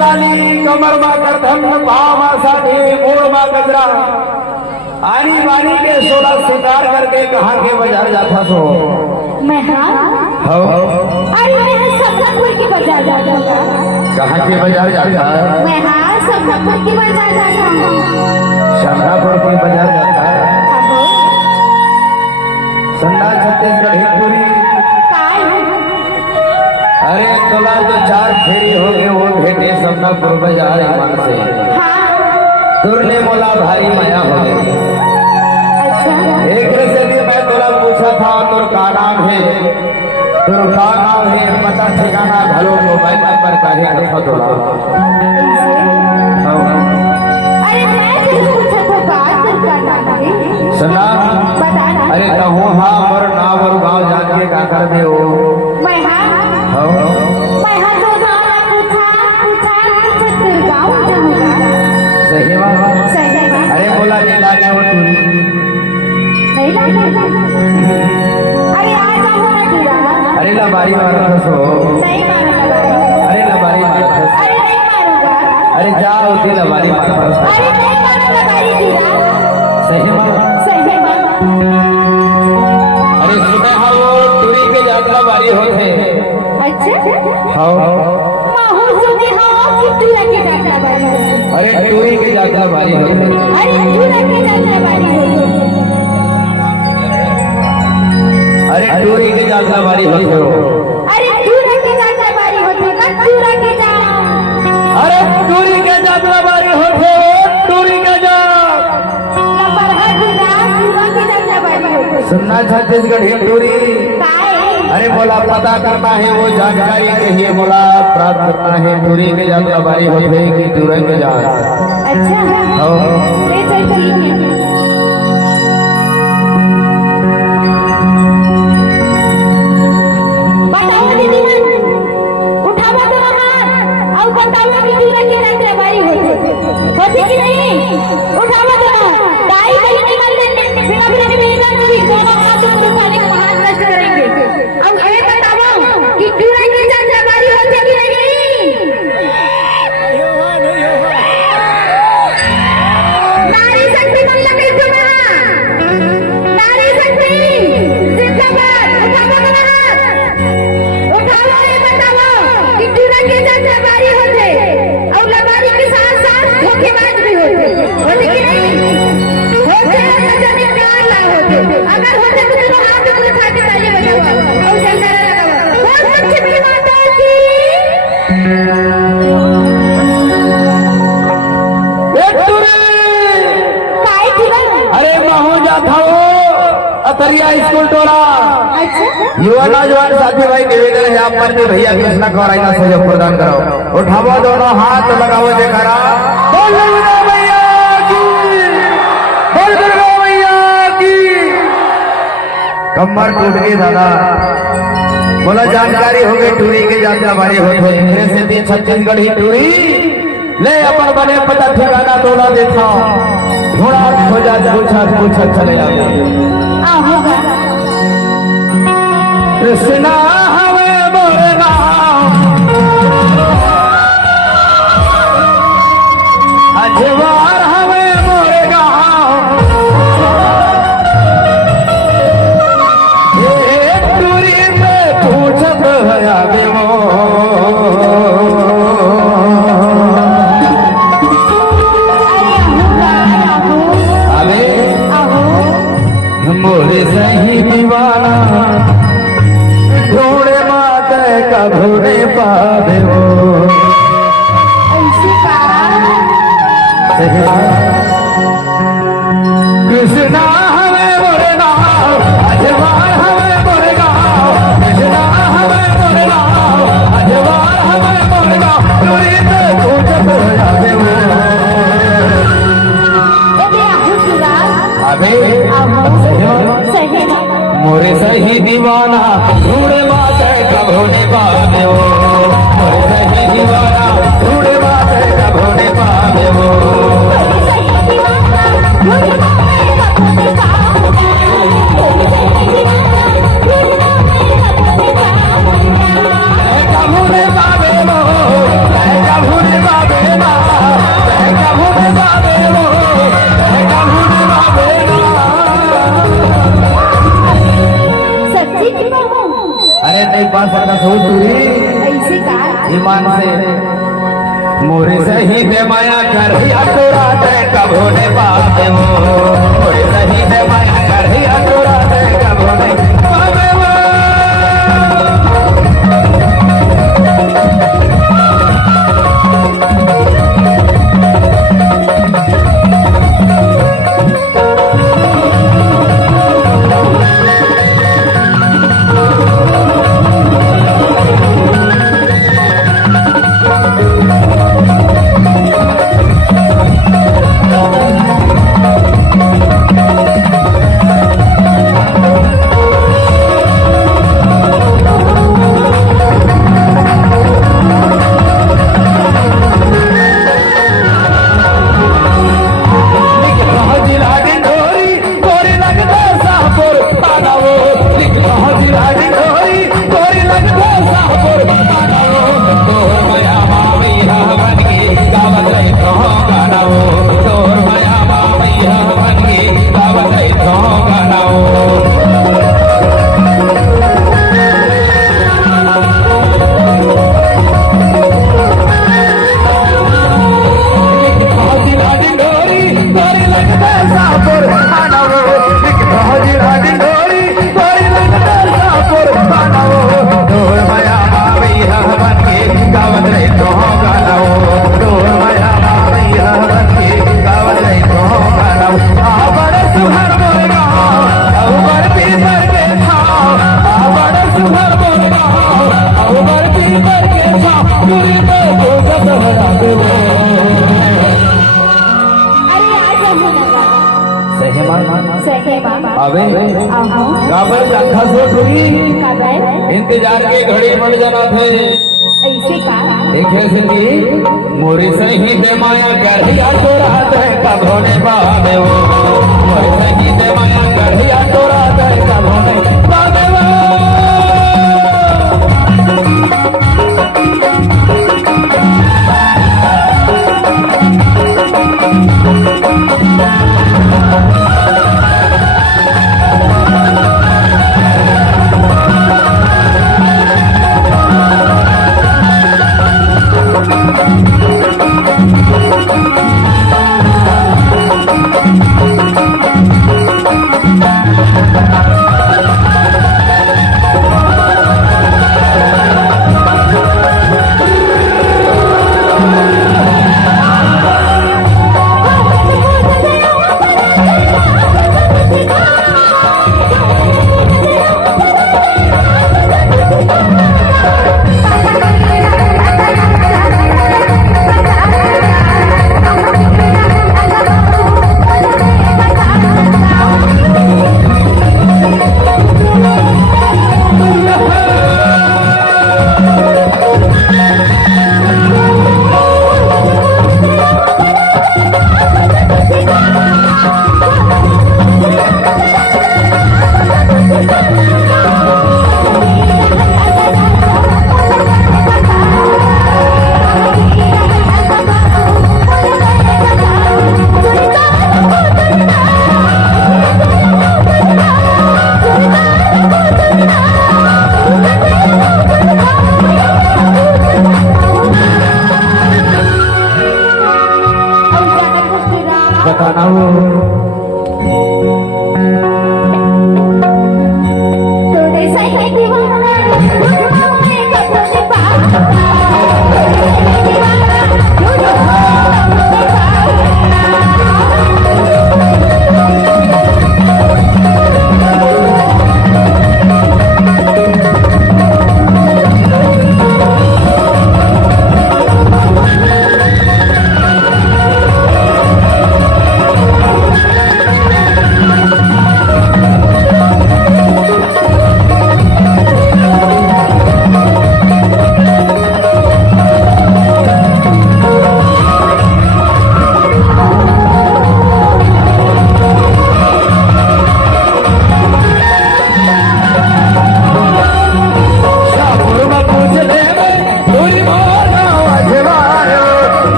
लाली कमरमा करधम भामा साधे मोड़मा गजरा आनी बानी के 16 सितार करके कहाँ के बाजार जाता सो मैं हाँ अरे मैं सफरपुर की बाजार जाता हूँ। कहाँ के बाजार जाता है? मैं हाँ सफरपुर की बाजार जाता हूँ। शाहपुर की बाजार जाता है। संडा छत्तीसगढ़ हितपुरी अरे तोला जो 4 फेरी हो गए वो भेटे समनापुर बाजार मन से तुरने मोला भारी माया हो गई। एक से मैं तोला पूछा था तुर का नाम है, तुर का नाम है पता ठिकाना भलो मोबाइल नंबर का है देखो तोला। अरे मैं किस पूछा था बात तुर का नाम है सुना अरे कहूँ हाँ और नाम और गाँव जान के का कर दे वो मैं हाँ तो गाँव पूछा तुर गाँव जाऊँगा। सही बात सही बात अरे बोला नहीं लागे वो तू नहीं लगे अरे आ जाओ ना तुरा अरे लबारी मारा सो नहीं मारूंगा अरे लबारी मारा अरे नहीं मारूंगा अरे जाओ उसी लबारी मारा अरे नहीं मारूंगा बारी तुरा सही बात सही बात अरे सुना हाँ वो टूरी के यात्रा बारी होते अच्छा हाँ माहौल सुने हाँ कि तुरा की यात्रा बारी अरे टूरी के यात्रा बारी होते अरे तुरा की यात्रा बारी अरे टूरी के यात्रा बारी होते अरे तुरा की यात्रा बारी होते ना तुरा के जाओ अरे टूरी के यात्रा बारी होते टूरी के जा नंबर है तुरा की यात्रा बारी होते सुनना छत्तीसगढ़ हितपुरी काय अरे बोला पता करना है वो जानकारी कहिए बोला प्राप्त करना है टूरी के यात्रा बारी होते कि टूरी के जा अच्छा ये चल ठीक है बताओ दीदी उठावा तो हाथ और बताओ कि तुरा की यात्रा बारी होती कि नहीं उठावा तो दाई गली निकल ले बिना बिना मेरा भी दोनों हाथ उठाने का महान कष्ट करेंगे अब ये बताओ कि तुरा की यात्रा बारी होती कि नहीं नारी शक्ति मन लगे तुम्हारा नारी शक्ति जिंदाबाद उठाओ तो हाथ उठाओ ये बताओ कि तुरा की यात्रा बारी होते और लबारी के साथ साथ धोखेबाज भी होते कि नहीं होते न जाने क्या ना होते अगर होते तो तुम हाथ में उठा के ताली बजाओ और जयकारा लगाओ बहुत अच्छी मेरी माता की काय जीवन अरे महू जाता हो अतरिया स्कूल टोला अच्छा युवा नौजवान साथी भाई निवेदन है आप पर भी भैया कृष्णा कौराई का सहयोग प्रदान कराओ उठाओ दोनों हाथ लगाओ जयकारा बोल दुर्गा मैया की बोल दुर्गा मैया की कमर टूट गई दादा बोला जानकारी हो गई टूरी के यात्रा बारी होते मेरे से दिन छत्तीसगढ़ ही टूरी ले अपन बने पता ठिकाना तोला देखा घोड़ा खोजा पूछा चले आगे होगा कृष्णा हमें बोलना अजवार हमें बोलेगा एक दूरी में पूछत है आगे वो मोरे सही दीवाना घोड़े माते का घोड़े पावे वो कृष्णा हमें मोरे नाम अजवार हमें मोरे गाँव कृष्णा हमें मोरे गाँव अजवार हमें मोरे गाँव दूरी पे पूछत जावे वो अबे मोरे सही दीवाना ढूंढे माते कब होने पावे वो मोरे सही दीवाना ढूंढे माते कब होने पावे वो ईमान से मोरे सही दे माया कर तोरा दे कबो ने बाप दे वो मोरे सही दे माया कर तोरा दे कबो ने बाप दे वो अबे काबर लाखा सो थोड़ी इंतजार के घड़ी बढ़ जाना थे ऐसे का देखे सिंधी मोरे सही दे माया गढ़िया तोरा दे कब होने बाबे वो मोरे सही दे माया गढ़िया तोरा दे कब होने बाबे वो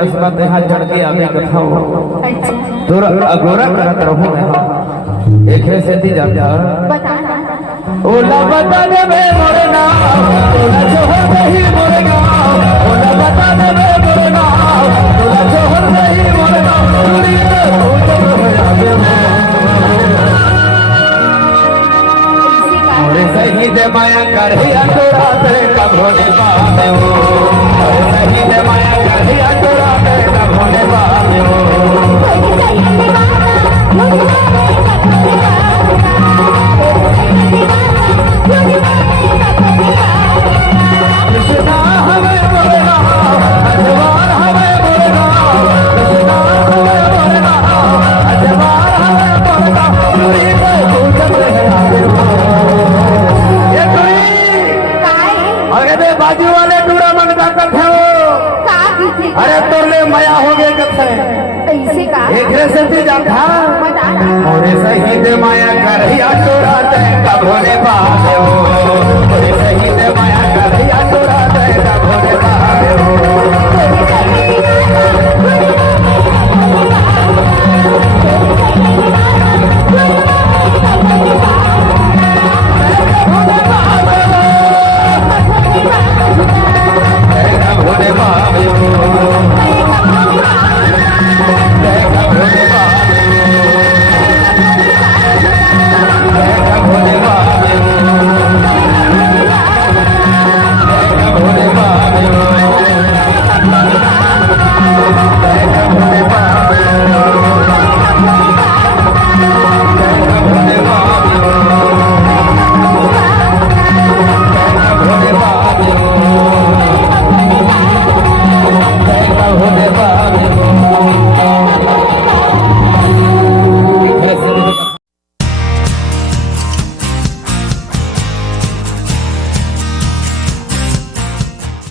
किस्मत यहाँ चढ़ के आगे कथा हो अच्छा तोर अगोरा करत रहूं मैं एक से दी जाता बता ओला बता दे बे मोरे नाम तोला जोहर नहीं मोरे नाम ओला बता दे बे मोरे नाम तोला जोहर नहीं मोरे नाम चूड़ी पे पूजन होया बे मोरे सही दे माया करहिया तोरा ते कब होने पावे हो मोरे सही दे माया करहिया तोरा ते कब होने पावे हो कृष्णा हमें मोरे नाम अजवार हमें मोरे नाम कृष्णा हमें मोरे नाम अजवार हमें मोरे नाम चूड़ी पे पूजन होया बे ये चूड़ी अरे बे बाजू वाले टूरा मन का कथे हो अरे तोरले माया हो गए कथे ऐसे का एक से भी जाता बता मोरे सही दे माया करहिया तोरा ते कब होने पावे हो